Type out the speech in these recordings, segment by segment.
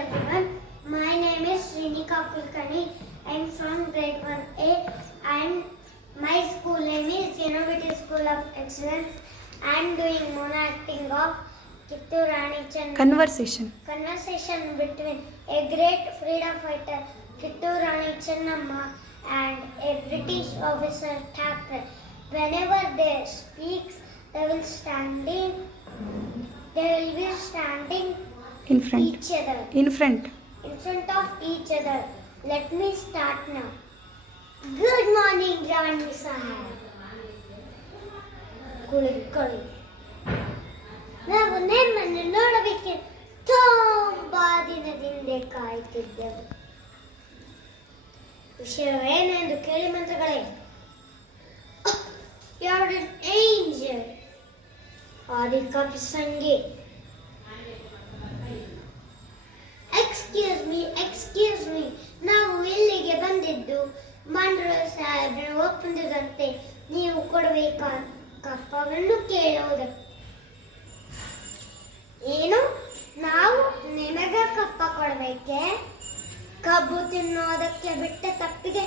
everyone. My name is Srinika Kulkarni. I am from grade 1A and my school name is Innovative School of Excellence. I am doing mono acting of Kittur Rani Chennamma. Conversation between a great freedom fighter Kittur Rani Chennamma and a British officer Thackeray. Whenever they speak, they will be standing in front in front of each other. Let me start now. Good morning, Rani Sahab. ಕುಳಿಕೊಳ್ಳಿ. ನಾವು ನಿಮ್ಮನ್ನು ನೋಡಬೇಕೆ ತುಂಬಾ ದಿನದಿಂದ ಕಾಯುತ್ತಿದ್ದೆವು. ವಿಷಯವೇನೆಂದು ಕೇಳಿ ಮಂತ್ರಗಳೇ. You are an angel. ಆದಿಕವಿಸಂಗಿ. Excuse me, ನಾವು ಇಲ್ಲಿಗೆ ಬಂದಿದ್ದು ಮಂಡ್ರ ಸಾಹೇಬರು ಒಪ್ಪಂದದಂತೆ ನೀವು ಕೊಡಬೇಕಾದ ಕಪ್ಪವನ್ನು ಕೇಳುವುದಕ್ಕೆ. ಏನು, ನಾವು ನಿಮಗೆ ಕಪ್ಪ ಕೊಡಬೇಕೆ? ಕಬ್ಬು ತಿನ್ನೋದಕ್ಕೆ ಬಿಟ್ಟ ತಪ್ಪಿಗೆ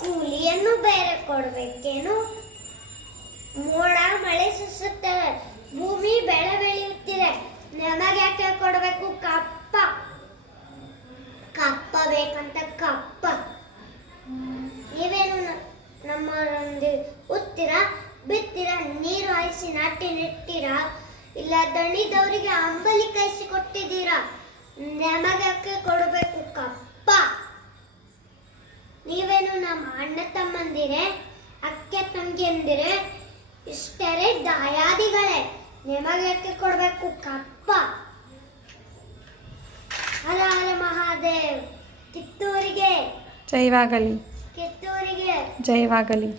ಕೂಲಿಯನ್ನು ಬೇರೆ ಕೊಡಬೇಕೇನು? ಮೋಡ ಮಳೆ ಸುರಿಸುತ್ತದೆ, ಭೂಮಿ ಬೆಳೆ ಬೆಳೆಯುತ್ತಿದೆ, ನಮಗೆ ಯಾಕೆ ಕೊಡಬೇಕು ಕಪ್ಪ? ಕಪ್ಪ ಬೇಕಂತ ಕಪ್ಪ. ನೀವೇನು ನಮ್ಮರೊಂದಿಗೆ ಉತ್ತೀರಾ, ಬಿತ್ತೀರಾ, ನೀರು ಹಾಯಿಸಿ ನಾಟಿ ನೆಟ್ಟಿರಾ, ಇಲ್ಲ ದಣಿದವರಿಗೆ ಅಂಬಲಿ ಕಾಯಿಸಿ ಕೊಟ್ಟಿದ್ದೀರಾ? ನಮಗೆ ಕೊಡಬೇಕು ಕಪ್ಪ. ನೀವೇನು ನಮ್ಮ ಅಣ್ಣ ತಮ್ಮಂದಿರೆ, ಅಕ್ಕೆ ತಂಗಿಯಂದಿರೆ, ಇಷ್ಟರೇ ದಾಯಾದಿಗಳೇ, ನಿಮಗೆ ಕೊಡಬೇಕು ಕಪ್ಪ. ಹರ ಹರ ಮಹಾದೇವ್. ಕಿತ್ತೂರಿಗೆ ಜಯವಾಗಲಿ. ಕಿತ್ತೂರಿಗೆ ಜಯವಾಗಲಿ.